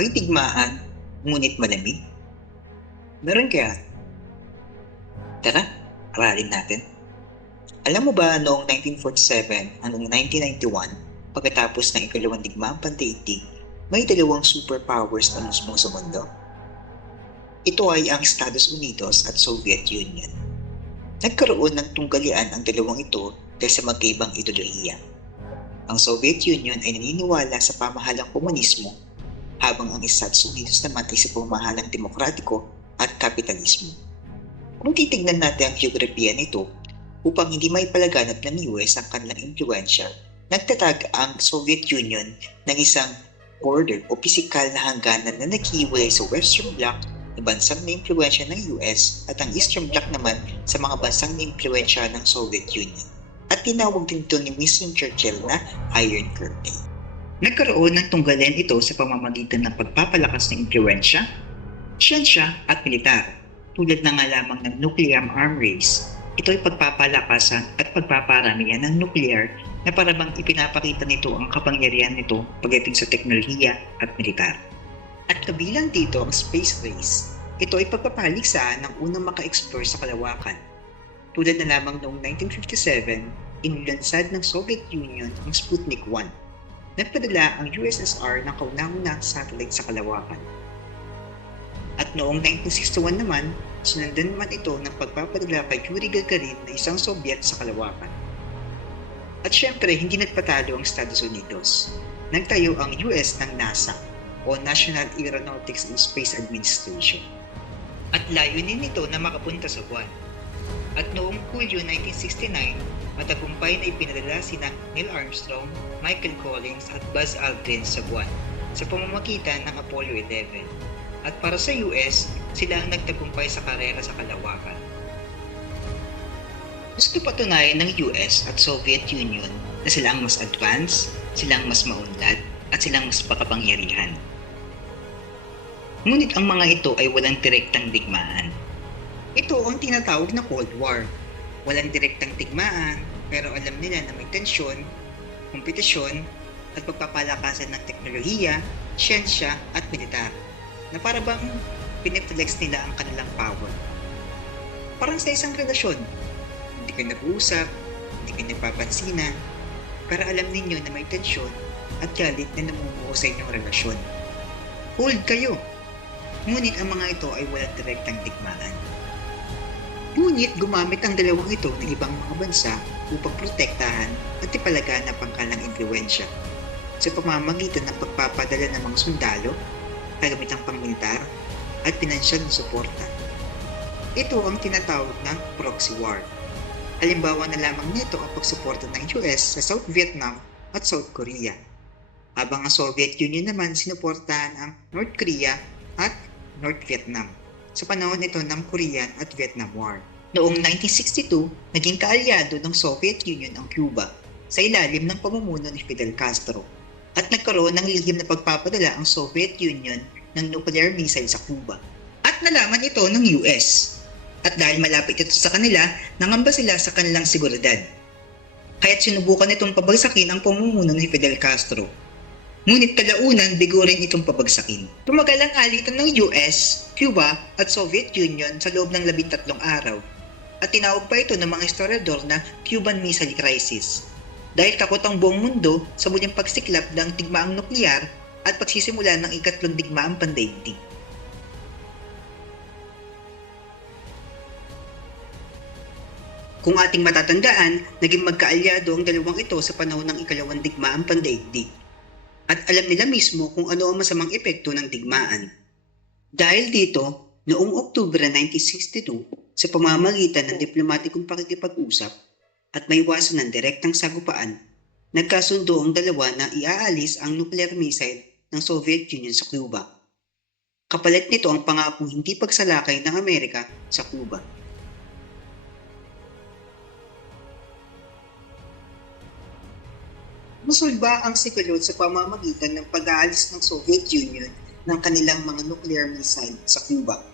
May digmaan, ngunit malamig? Meron kaya? Tara, aralin natin. Alam mo ba noong 1947 hanggang 1991, pagkatapos ng ikalawang digmaang pandaigdig, may dalawang superpowers na musmong sa mundo? Ito ay ang Estados Unidos at Soviet Union. Nagkaroon ng tunggalian ang dalawang ito dahil sa magkaibang ideolohiya. Ang Soviet Union ay naniniwala sa pamahalang komunismo, habang ang Estados Unidos naman ay sa pamahalang demokratiko at kapitalismo. Kung titignan natin ang geografiya nito, upang hindi may palaganap ng US ang kanilang impluensya, nagtatag ang Soviet Union ng isang border o pisikal na hangganan na naghihiwalay sa Western Bloc na bansang na impluensya ng US at ang Eastern Bloc naman sa mga bansang na impluensya ng Soviet Union. At tinawag din ito ni Winston Churchill na Iron Curtain. Nagkaroon ng tunggalan ito sa pamamagitan ng pagpapalakas ng impluensya, siyensya at militar, tulad na nga lamang ng nuclear arm race. Ito ay pagpapalakasan at pagpaparamihan ng nuclear na parabang ipinapakita nito ang kapangyarihan nito pagdating sa teknolohiya at militar. At kabilang dito ang space race. Ito ay pagpapaligsahan ng unang maka-explore sa kalawakan. Tulad na lamang noong 1957, inilansad ng Soviet Union ang Sputnik 1. Nagpadala ang USSR ng kauna-unahang satellite sa kalawakan. At noong 1961 naman, sinundan naman ito ng pagpapadala kay Yuri Gagarin na isang Soviet sa kalawakan. At syempre, hindi nagpatalo ang Estados Unidos. Nagtayo ang US ng NASA o National Aeronautics and Space Administration. At layunin nito na makapunta sa buwan. At noong Hulyo 1969, matagumpay na ipinadala sina Neil Armstrong, Michael Collins at Buzz Aldrin sa buwan sa pamamagitan ng Apollo 11. At para sa US, sila ang nagtagumpay sa karera sa kalawakan. Gusto patunayan ng US at Soviet Union na sila ang mas advanced, sila ang mas maunlad, at silang mas pakapangyarihan. Ngunit ang mga ito ay walang direktang digmaan. Ito ang tinatawag na Cold War. Walang direktang digmaan, pero alam nila na may tensyon, kompetisyon, at pagpapalakasan ng teknolohiya, siyensya, at militar, na para bang piniflex nila ang kanilang power. Parang sa isang relasyon, hindi kayo nag-uusap, hindi kayo nagpapansinan, pero alam ninyo na may tensyon at galit na namumuo sa inyong relasyon. Cold kayo, ngunit ang mga ito ay walang direktang digmaan. Ngunit gumamit ang dalawang ito ng ibang mga bansa upang protektahan at ipalagan ang pangkalang impluensya sa pamamagitan ng pagpapadala ng mga sundalo, kagamitang pangmilitar, at pinansyal na suporta. Ito ang tinatawag ng proxy war. Halimbawa na lamang nito ang pagsuporta ng US sa South Vietnam at South Korea, habang ang Soviet Union naman sinuportahan ang North Korea at North Vietnam sa panahon ito ng Korean at Vietnam War. Noong 1962, naging kaalyado ng Soviet Union ang Cuba sa ilalim ng pamumuno ni Fidel Castro, at nagkaroon ng lihim na pagpapadala ang Soviet Union ng nuclear missile sa Cuba. At nalaman ito ng US. At dahil malapit ito sa kanila, nangamba sila sa kanilang seguridad. Kaya't sinubukan itong pabagsakin ang pamumuno ni Fidel Castro. Ngunit kalaunan, bigo rin itong pabagsakin. Tumagal ang alitan ng US, Cuba at Soviet Union sa loob ng 13 araw. At tinawag pa ito ng mga historiador na Cuban Missile Crisis. Dahil takot ang buong mundo sa muling pagsiklap ng digmaang nuklear at pagsisimula ng ikatlong digmaang pandaigdig. Kung ating matatandaan, naging magkaalyado ang dalawang ito sa panahon ng ikalawang digmaang pandaigdig. At alam nila mismo kung ano ang masamang epekto ng digmaan. Dahil dito, noong Oktubre 1962, sa pamamagitan ng diplomatikong pakikipag-usap at may iwasan ng direktang sagupaan, nagkasundo ang dalawa na iaalis ang nuclear missile ng Soviet Union sa Cuba. Kapalit nito ang pangakong hindi pagsalakay ng Amerika sa Cuba. Masulba ang sikulot sa pamamagitan ng pag-aalis ng Soviet Union ng kanilang mga nuclear missile sa Cuba.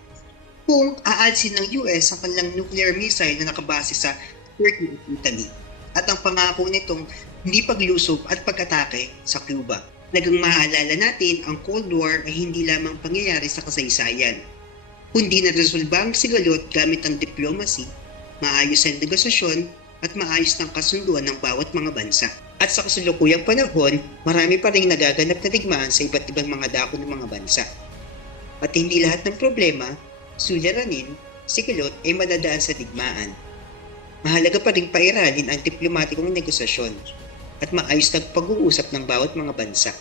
Kung aalisin ng US ang kanilang nuclear missile na nakabase sa Turkey at Italy, at ang pangako nitong hindi paglusob at pag-atake sa Cuba. Nagang maalala natin, ang Cold War ay hindi lamang pangyayari sa kasaysayan, kundi naresolba ang sigalot gamit ang diplomacy, maayos ang negosasyon at maayos ng kasunduan ng bawat mga bansa. At sa kasulukuyang panahon, marami pa rin nagaganap na digmaan sa iba't ibang mga dako ng mga bansa. At hindi lahat ng problema, suliranin, sigalot ay madadaan sa digmaan. Mahalaga pa rin pairalin ang diplomatikong negosasyon at maayos na pag-uusap ng bawat mga bansa.